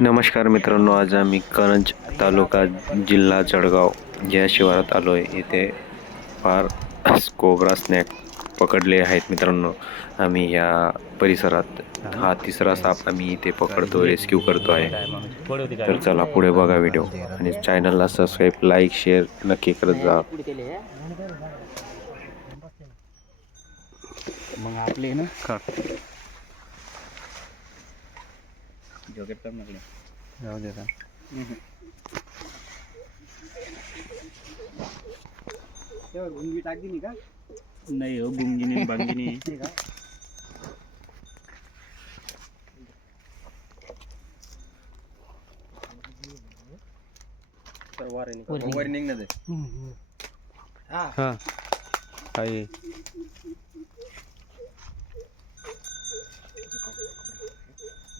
नमस्कार मित्रांनो आज आम्ही करंज तालुका जिल्हा जळगाव या शिवारात आलो आहे इथे फार कोबरा स्नॅक पकडले आहेत मित्रांनो. आम्ही या परिसरात हा तिसरा साप आम्ही इथे पकडतो रेस्क्यू करतो आहे. तर चला पुढे बघा व्हिडिओ आणि चॅनलला सबस्क्राईब लाईक शेअर नक्की करत जा. मग आपले ना? जॉकेट कर नकडे जाऊ दे गुंगी टाक दिली का नाही हो गुंगिनी बांगिनी वर निघणार हा आहे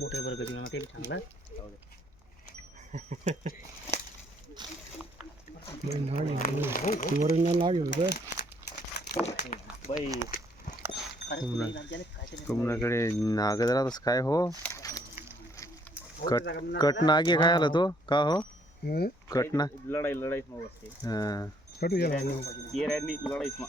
मोठे बरं गजी ते चांगलं बाई तुमच्याकडे नागदरात काय हो? कट कट नागे काय आला तो? का हो? कट ना लढाई लढाईच मग असते. हा. येऱ्यांनी लढाईच मग.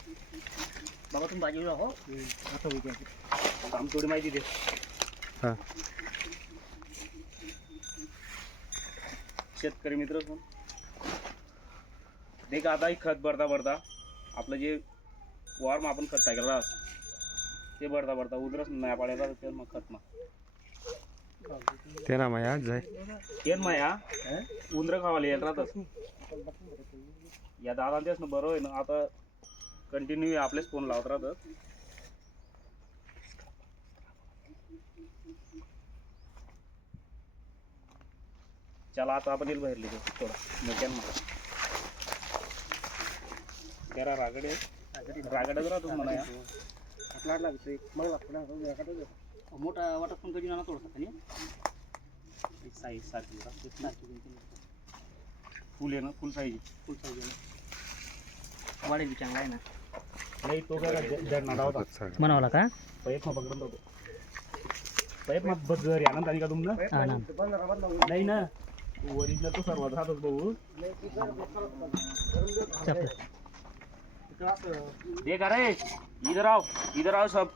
बाबा तुम्ही बाजूला हो. आता होईल काम थोडी माहिती दे. हा. शेतकरी मित्र कोण देख आता ही खत भरता भरता आपलं जे वॉर्म आपण खत टाकेल ते भरता भरता उदरच नाही पाडायला ते मग खत मग. ते ना आज जाय. येन माया उंदर खावायला येत राहतच या दादा तेच ना बरं आहे ना आता कंटिन्यू आपलेच फोन लावत राहतात. चला आता आपण येईल बाहेर लिहितो थोडा. मोठ्यान जरा रागडे रागडच राहतो म्हणा या. मोठा वाटत पण कधी ना थोडसा साईज सारखी फुल आहे ना फुल साईज फुल साईज वाढेल चांगला आहे ना. नाही तो काय जड नाडा होता. म्हणावला का पैप मग पकडून होतो पैप मग बस घरी आनंद आणि का तुमनं? हा ना. नाही ना. ओरिजिनल तो सर्वात राहतोच भाऊ चपला. देख अरे इधर आओ इधर आओ सब.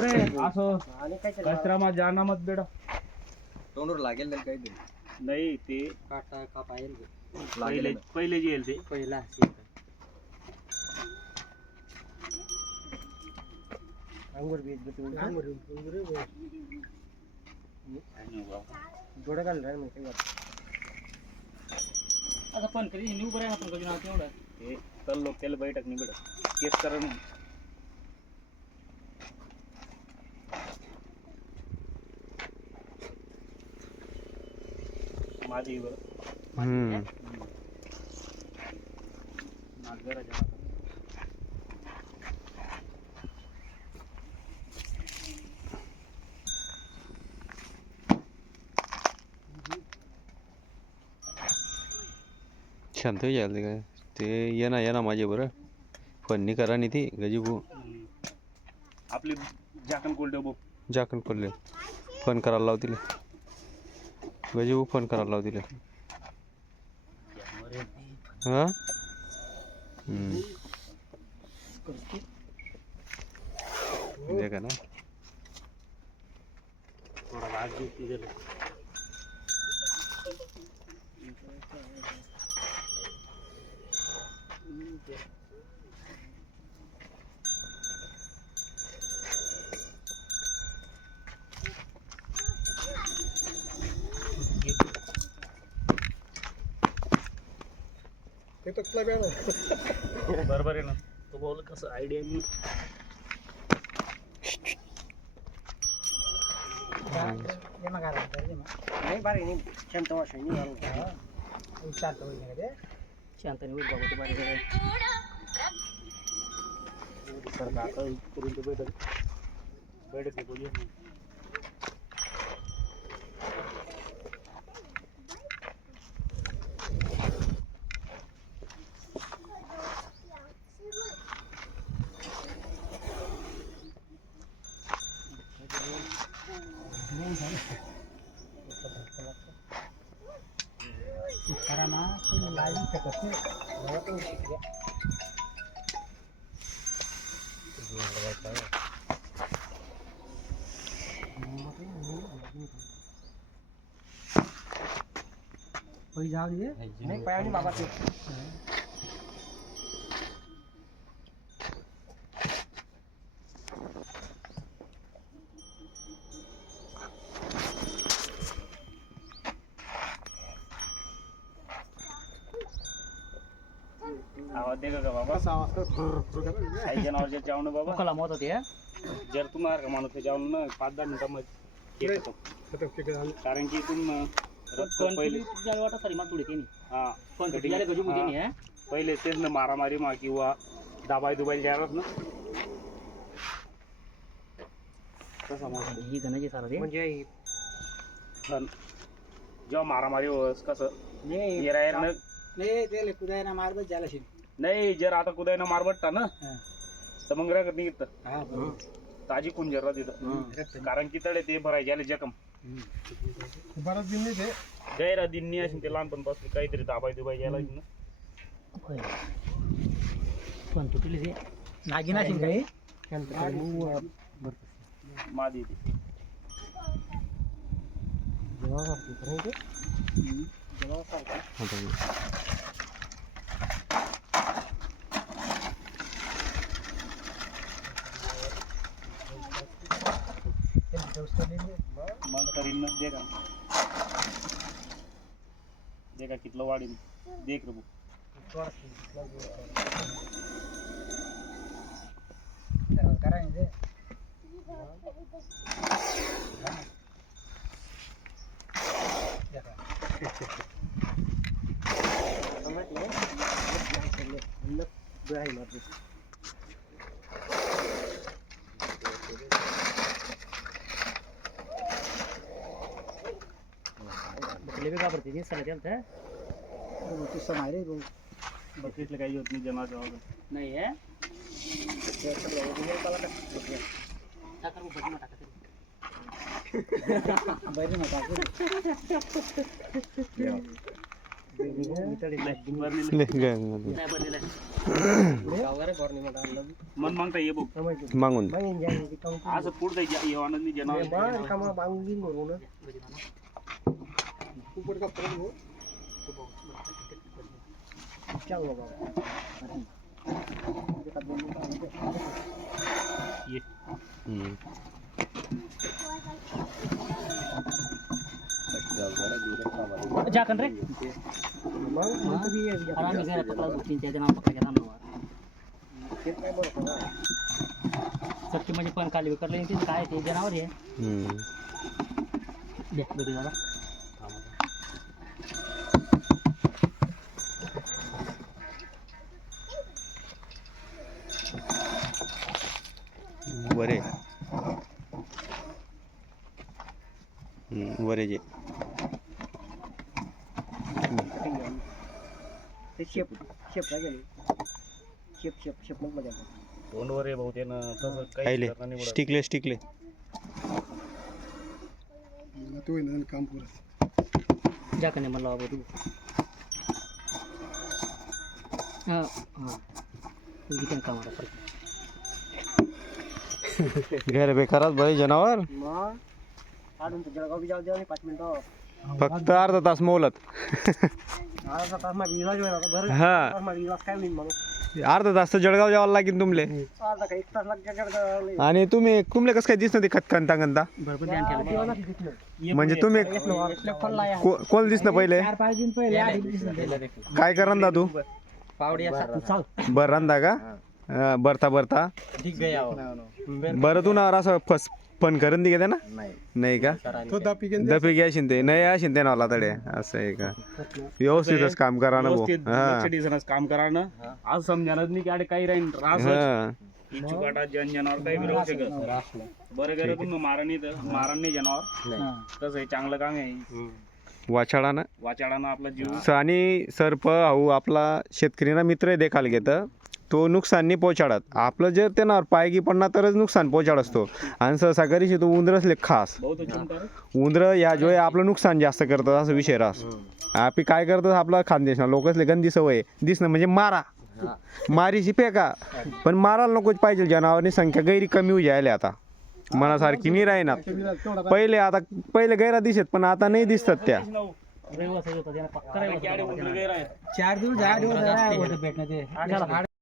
रे कचरा जाना मत बेडा. तोंडवर लागेल त्याला काही तरी. नाही ते काटा का पाहिजे पहिले लागेल पहिले जे येईल ते. पहिला आता पण कधी न्यू बरं आपण कधी नाव तेवढं. ते तर लोक त्याला बैठक नाही भेटत केस करा म्हणून. बरं हम्म. नागराजा. शांत काय. ते ये ना ये ना माझे बरं. फन्नी करा नाही ती गजीबू. आपली झाकण कोल्ड बघ जाकण करले फोन करायला लाव तिला गजीबू फोन करायला लाव तिला हा? का ना? थोडा गेलं बरोबर आहे ना. तो बोल कसं आयडिया मी नाही बारे नाही शांत वाश आहे नाही शांताने होईल बाबा ते बारीक बैठक. बैठक नाही पायाने बाबा ते आवाज दे का बाबा? काही जनावरचे जेवण बाबा. कला मत होते जर तुम्हाला का माणूस जेवण ना पाच दहा मिनिटामध्ये येतो कारण की रक्त पहिले वाटा सारी हा. पण गजू हा. हा? तेच ना मारामारी मा किंवा दाबाई दुबाई जायलाच ना. माणूस? ही गणाची सारा ते म्हणजे जेव्हा मारामारी होस कसं? नाही ते कुदायना मारबत झाला शिन. नाही जर आता कुदायनं मारबट्टा ना हा. तर मग रगत निघत हा ताजी कुंजर तिथं. कारण की तळे ते भरायचे आले जखम. गैरा दिननी असेल ते. लहानपणापासून काहीतरी दाबाई दुबाई यायला ना पण तुटली ते. नागिना शिन काही मादी ती. मग तरी न कितलो वाढीन. देख रे बी घाबरते ते सगळं त्याला काही होत नाही जनावर जवळ नाही आहे टाका मग बटन टाका तरी. नाही आहे. मन मागता ये बघ मागून असं येवानं जनावर ये पकडा घेता सक्ती म्हणजे पण काली विकरले ते काय ते जनावर आहे दे बेटी दादा वरे हम्म, वरे जे ते शेप शेप काय शेप शेप शेप तोंडवर आहे भाऊ त्यानं तसं काही खायले करणार नाही बुडा. स्टिकले स्टिकले जाकने म्हणला बाबा तू? हां हां. तू किती कामाला फरक घर बेकारात भाई जनावर. मग? जळगाव बी जाऊ द्या पाच मिनिटं. फक्त अर्धा तास मोलत. अर्धा तास माझा इलाज होईल आता बरं. हा. तास माझा इलाज काय होईल म्हणून अर्धा तास तर जळगाव जावं लागेल तुमले. अर्धा काही एक तास लागते आणि तुम्ही तुमले कसं काय दिसणं ते खतखंता खंता भरपूर ध्यान ठेवा म्हणजे तुम्ही को- कोण दिसणं पहिले? काय करन दा तू पावडी चाल. बर रांदा का? बरता बरता. ठीक गया बरं. तू ना असं फस पण करून दे ना? नाही. नाही का? दफी घ्या ते नाही असेल ते नावला तडे. असं आहे का? व्यवस्थितच काम करा ना भाऊ. व्यवस्थित हा. काम करा ना. आज समजायलाच नाही की अरे काही राहीन. रास हा. इच्छुकाटा जन जनावर काही बी राहू शकत बरं गेलं तुम्ही मारण इथं मारण नाही जनावर. नाही. तसं आहे? चांगलं काम आहे. वाछाडा ना वाचाडानं आपला जीव. स- आणि सर्प हाऊ आपला शेतकरीना मित्र देखाल घेतं. तो नुकसान नाही पोचाडत आपलं जर त्यांना पायगी पडणार तरच नुकसान पोचाड असतो. आणि सहसा करीशी तो उंदरसले खास उंदरं चिंता उंदर या जो आपलं नुकसान जास्त करतात असं विषय रास. आपली काय करतात आपला खानदेश लोकसले गंदी सवय दिसणं म्हणजे मारा. मारीची फेका. पण मारायला नकोच पाहिजे जनावरांची संख्या गैरी कमी होऊ जायला आता. मनासारखी नाही राहणार. पहिले आता पहिले गैरा दिसत पण आता नाही दिसतात त्या. चार दिवस